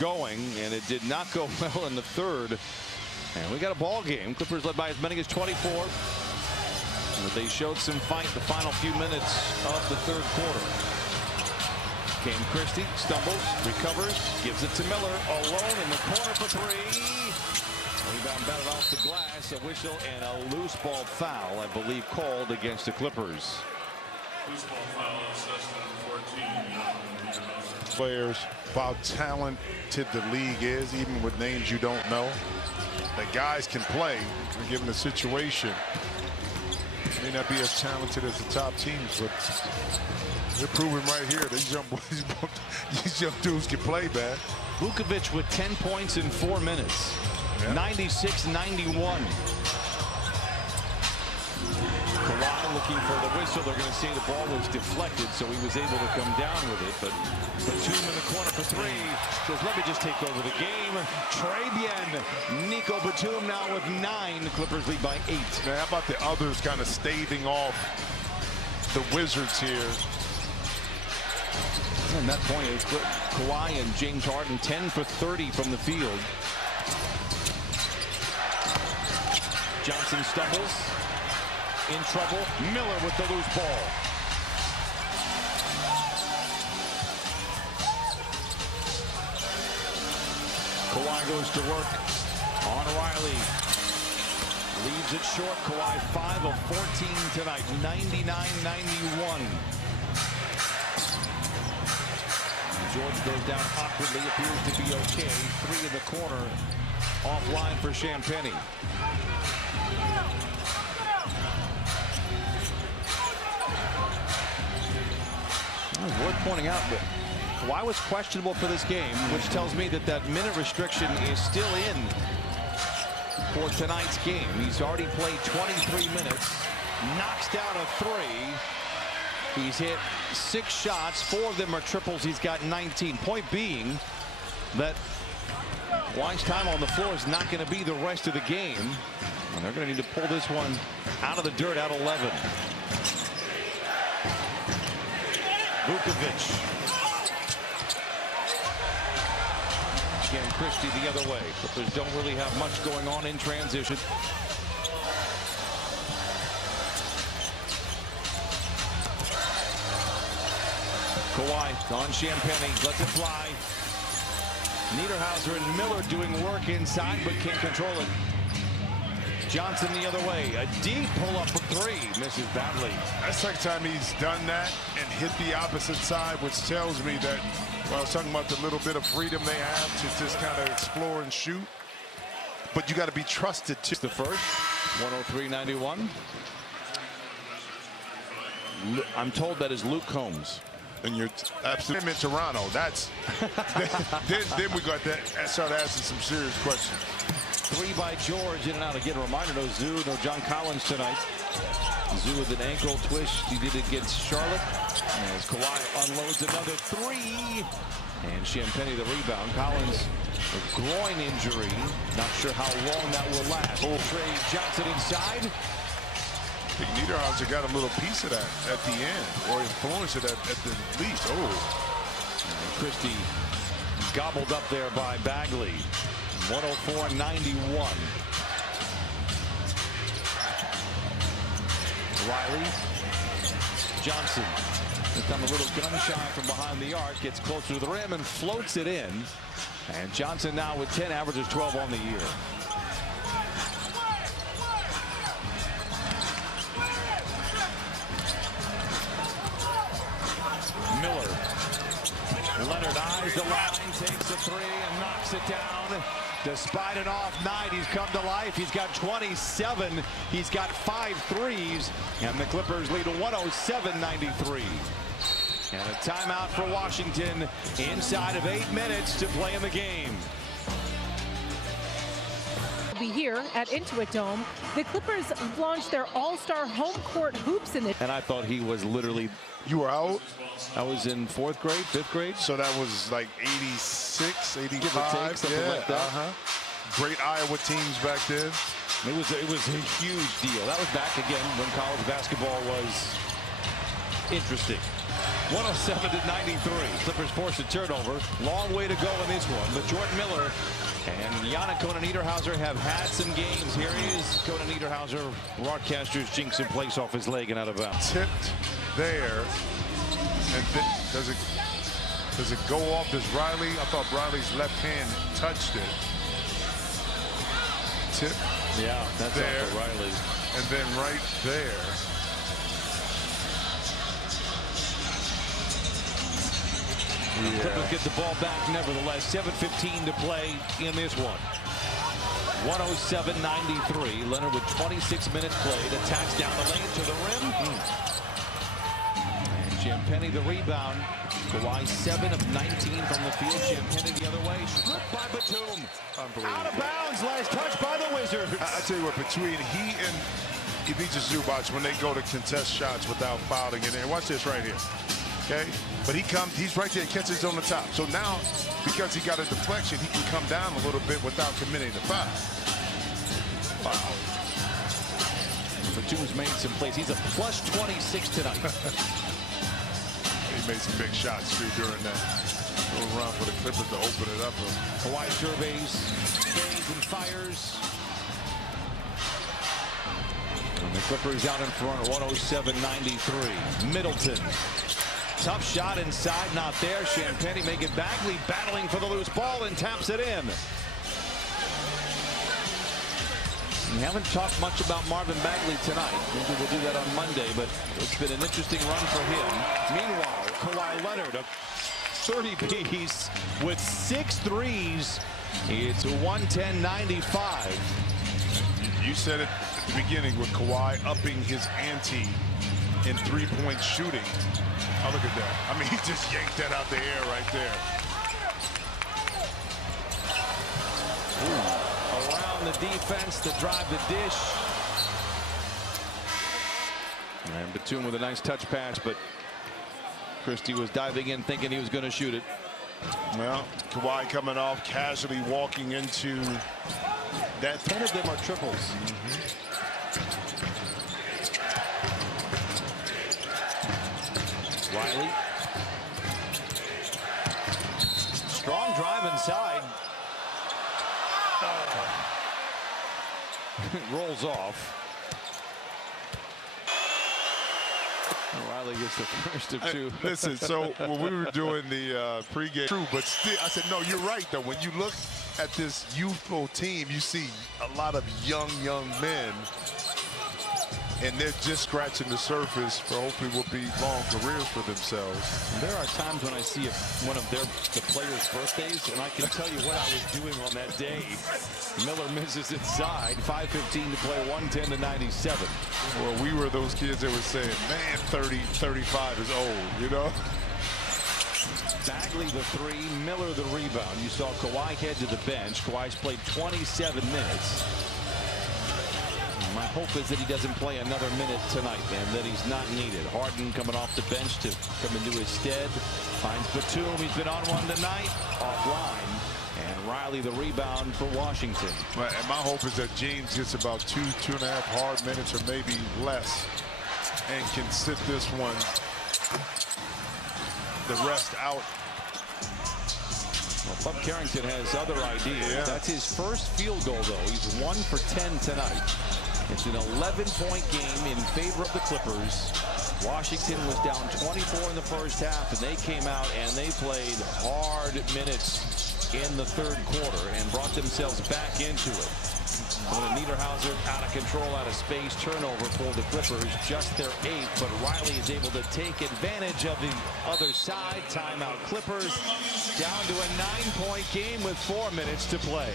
going, and it did not go well in the third. And we got a ball game. Clippers led by as many as 24. But they showed some fight the final few minutes of the third quarter. Cam Christie stumbles, recovers, gives it to Miller, alone in the corner for three. Rebound batted off the glass, a whistle and a loose ball foul, I believe, called against the Clippers. Loose ball foul, assessment 14. Players, how talented the league is, even with names you don't know. The guys can play, given the situation. May not be as talented as the top teams, but they're proving right here these young dudes can play, man. Vukovic with 10 points in 4 minutes. Yeah. 96-91. Kawhi looking for the whistle. They're going to say the ball was deflected, so he was able to come down with it. But Batum in the corner for three. Says, let me just take over the game. Trabian. Nico Batum now with 9. The Clippers lead by 8. Now, how about the others kind of staving off the Wizards here? And that point is Kawhi and James Harden 10 for 30 from the field. Johnson stumbles. In trouble. Miller with the loose ball. Kawhi goes to work on Riley. Leaves it short. Kawhi 5 of 14 tonight. 99-91. George goes down awkwardly. Appears to be okay. 3 in the corner. Offline for Champagnie. Worth pointing out that Kawhi was questionable for this game, which tells me that that minute restriction is still in for tonight's game. He's already played 23 minutes, knocks down a 3. He's hit 6 shots, 4 of them are triples. He's got 19. Point being that Kawhi's time on the floor is not going to be the rest of the game, and they're going to need to pull this one out of the dirt at 11. Vukovic. Again, Christie the other way. Clippers don't really have much going on in transition. Kawhi on Champagnie, lets it fly. Niederhauser and Miller doing work inside, but can't control it. Johnson the other way. A deep pull-up for 3. Misses badly. That's the second time he's done that and hit the opposite side, which tells me that, well, I was talking about the little bit of freedom they have to just kind of explore and shoot. But you got to be trusted to. The first, 103-91. I'm told that is Luke Combs. And you're absolutely in Toronto. That's then we got that and start asking some serious questions. 3 by George, in and out. Again, a reminder, no Zoo, no John Collins tonight. Zoo with an ankle twist. He did it against Charlotte. As Kawhi unloads another 3. And Champagnie the rebound. Collins, a groin injury. Not sure how long that will last. Trey Johnson inside. I think Niederhauser got a little piece of that at the end, or influence of that at the least. Oh. And Christie gobbled up there by Bagley. 104-91. Riley. Johnson. This time a little gun shy from behind the arc. Gets closer to the rim and floats it in. And Johnson now with 10, averages 12 on the year. Miller. Leonard eyes the line, takes a 3 and knocks it down. Despite an off night, he's come to life. He's got 27. He's got 5 threes. And the Clippers lead 107-93. And a timeout for Washington inside of 8 minutes to play in the game. Be here at Intuit Dome. The Clippers launched their all-star home court hoops in it. And I thought he was literally... You were out? I was in 4th grade, 5th grade. So that was like 86, 85. Give or take, something like that. Great Iowa teams back then. It was a huge deal. That was back again when college basketball was interesting. 107-93. Clippers force a turnover. Long way to go in this one. But Jordan Miller and Yannick Conan-Niederhauser have had some games. Here he is, Conan-Niederhauser. Broadcaster's jinx in place off his leg and out of bounds. Tipped there. And then does it go off? Does Riley? I thought Riley's left hand touched it. Tip. Yeah, that's there. off of Riley. And then right there. Yeah. Clippers get the ball back nevertheless. 7:15 to play in this one. 107-93. Leonard with 26 minutes played. Attacks down the lane to the rim. And Champagnie the rebound. Kawhi 7 of 19 from the field. Champagnie the other way. Stripped by Batum. Out of bounds. Last touch by the Wizards. I tell you what, between he and Ivica Zubac, when they go to contest shots without fouling in there. Watch this right here. Okay, but he's right there, catches on the top. So now, because he got a deflection, he can come down a little bit without committing the foul. Wow. Batum's made some plays. He's a plus 26 tonight. He made some big shots too during that little run for the Clippers to open it up. Kawhi surveys, fades and fires. And the Clippers out in front, 107-93. Middleton. Tough shot inside, not there. Champagnie make it. Bagley battling for the loose ball and taps it in. We haven't talked much about Marvin Bagley tonight. Maybe we'll do that on Monday, but it's been an interesting run for him. Meanwhile, Kawhi Leonard, a 30-piece with 6 threes. It's 110-95. You said it at the beginning with Kawhi upping his ante in three-point shooting. Oh, look at that. I mean, he just yanked that out the air right there. Ooh. Around the defense, the drive, the dish. And Batum with a nice touch pass, but Christie was diving in thinking he was going to shoot it. Well, Kawhi coming off, casually walking into that. 10 of them are triples. Riley. Strong drive inside. Rolls off. Riley gets the first of two. Listen, so when we were doing the pregame, true, but still, I said, no, you're right, though. When you look at this youthful team, you see a lot of young men. And they're just scratching the surface for hopefully will be long careers for themselves. There are times when I see one of the players' birthdays, and I can tell you what I was doing on that day. Miller misses inside. 5:15 to play. 110-97. Well, we were those kids that were saying, man, 30, 35 is old, you know? Bagley the three, Miller the rebound. You saw Kawhi head to the bench. Kawhi's played 27 minutes. My hope is that he doesn't play another minute tonight and that he's not needed. Harden coming off the bench to come into his stead. Finds Batum. He's been on one tonight. Offline. And Riley the rebound for Washington. And my hope is that James gets about 2.5 hard minutes or maybe less and can sit this one the rest out. Well, Bob Carrington has other ideas. Yeah. That's his first field goal, though. He's 1 for 10 tonight. It's an 11-point game in favor of the Clippers. Washington was down 24 in the first half, and they came out and they played hard minutes in the third quarter and brought themselves back into it. Niederhauser out of control, out of space, turnover for the Clippers, just their 8th, but Riley is able to take advantage of the other side. Timeout Clippers, down to a 9-point game with 4 minutes to play.